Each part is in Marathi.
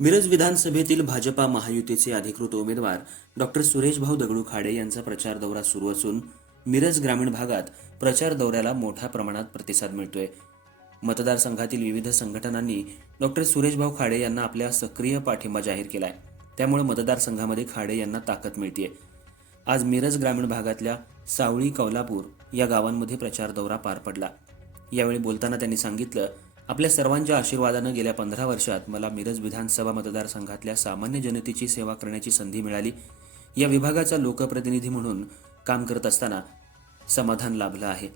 मिरज विधानसभेतील भाजपा महायुतीचे अधिकृत उमेदवार डॉक्टर सुरेशभाऊ दगडू खाडे यांचा प्रचार दौरा सुरू असून मिरज ग्रामीण भागात प्रचार दौऱ्याला मोठ्या प्रमाणात प्रतिसाद मिळतोय. मतदारसंघातील विविध संघटनांनी डॉक्टर सुरेशभाऊ खाडे यांना आपला सक्रिय पाठिंबा जाहीर केलाय. त्यामुळे मतदारसंघामध्ये खाडे यांना ताकद मिळतेय. आज मिरज ग्रामीण भागातल्या सावळी, कौलापूर या गावांमध्ये प्रचार दौरा पार पडला. यावेळी बोलताना त्यांनी सांगितलं, आपल्या सर्वांच्या आशीर्वादानं गेल्या 15 वर्षात मला मिरज विधानसभा मतदारसंघातल्या सामान्य जनतेची सेवा करण्याची संधी मिळाली. या विभागाचा लोकप्रतिनिधी म्हणून काम करत असताना समाधान लाभलं आहे.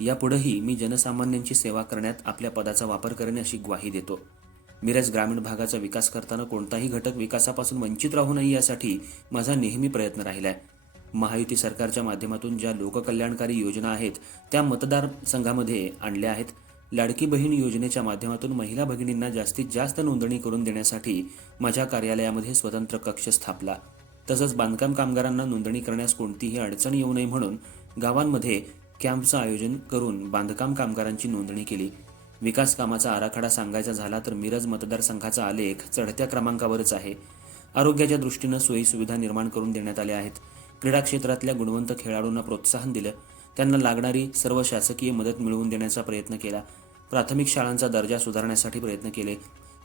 यापुढेही मी जनसामान्यांची सेवा करण्यात आपल्या पदाचा वापर करेन अशी ग्वाही देतो. मिरज ग्रामीण भागाचा विकास करताना कोणताही घटक विकासापासून वंचित राहू नये यासाठी माझा नेहमी प्रयत्न राहिलाय. महायुती सरकारच्या माध्यमातून ज्या लोककल्याणकारी योजना आहेत त्या मतदारसंघामध्ये आणल्या आहेत. लाडकी बहीण योजनेच्या माध्यमातून महिला भगिनींना जास्तीत जास्त नोंदणी करून देण्यासाठी माझ्या कार्यालयामध्ये स्वतंत्र कक्ष स्थापला. तसंच बांधकाम कामगारांना नोंदणी करण्यास कोणतीही अडचण येऊ नये म्हणून गावांमध्ये कॅम्पचं आयोजन करून बांधकाम कामगारांची नोंदणी केली. विकास कामाचा आराखडा सांगायचा झाला तर मिरज मतदारसंघाचा आलेख चढत्या क्रमांकावरच आहे. आरोग्याच्या दृष्टीनं सोयीसुविधा निर्माण करून देण्यात आल्या आहेत. क्रीडा क्षेत्रातल्या गुणवंत खेळाडूंना प्रोत्साहन दिलं. त्यांना लागणारी सर्व शासकीय मदत मिळवून देण्याचा प्रयत्न केला. प्राथमिक शाळांचा दर्जा सुधारण्यासाठी प्रयत्न केले.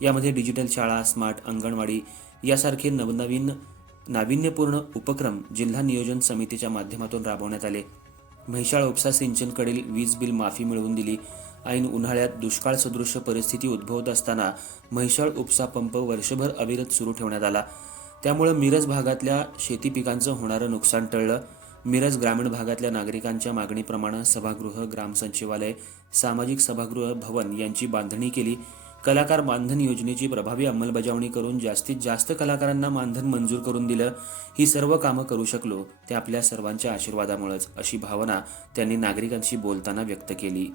यामध्ये डिजिटल शाळा, स्मार्ट अंगणवाडी यासारखे नवनवीन नाविन्यपूर्ण उपक्रम जिल्हा नियोजन समितीच्या माध्यमातून राबवण्यात आले. म्हैसाळ उपसा सिंचनकडील वीज बिल माफी मिळवून दिली. ऐन उन्हाळ्यात दुष्काळ सदृश परिस्थिती उद्भवत असताना म्हैसाळ उपसा पंप वर्षभर अविरत सुरू ठेवण्यात आला. त्यामुळे मिरज भागातल्या शेती पिकांचं होणारं नुकसान टळलं. मिरज ग्रामीण भागातल्या नागरिकांच्या मागणीप्रमाणे सभागृह, ग्रामसचिवालय, सामाजिक सभागृह, भवन यांची बांधणी केली. कलाकार मानधन योजनेची प्रभावी अंमलबजावणी करून जास्तीत जास्त कलाकारांना मानधन मंजूर करून दिलं. ही सर्व कामं करू शकलो ते आपल्या सर्वांच्या आशीर्वादामुळेच, अशी भावना त्यांनी नागरिकांशी बोलताना व्यक्त केली.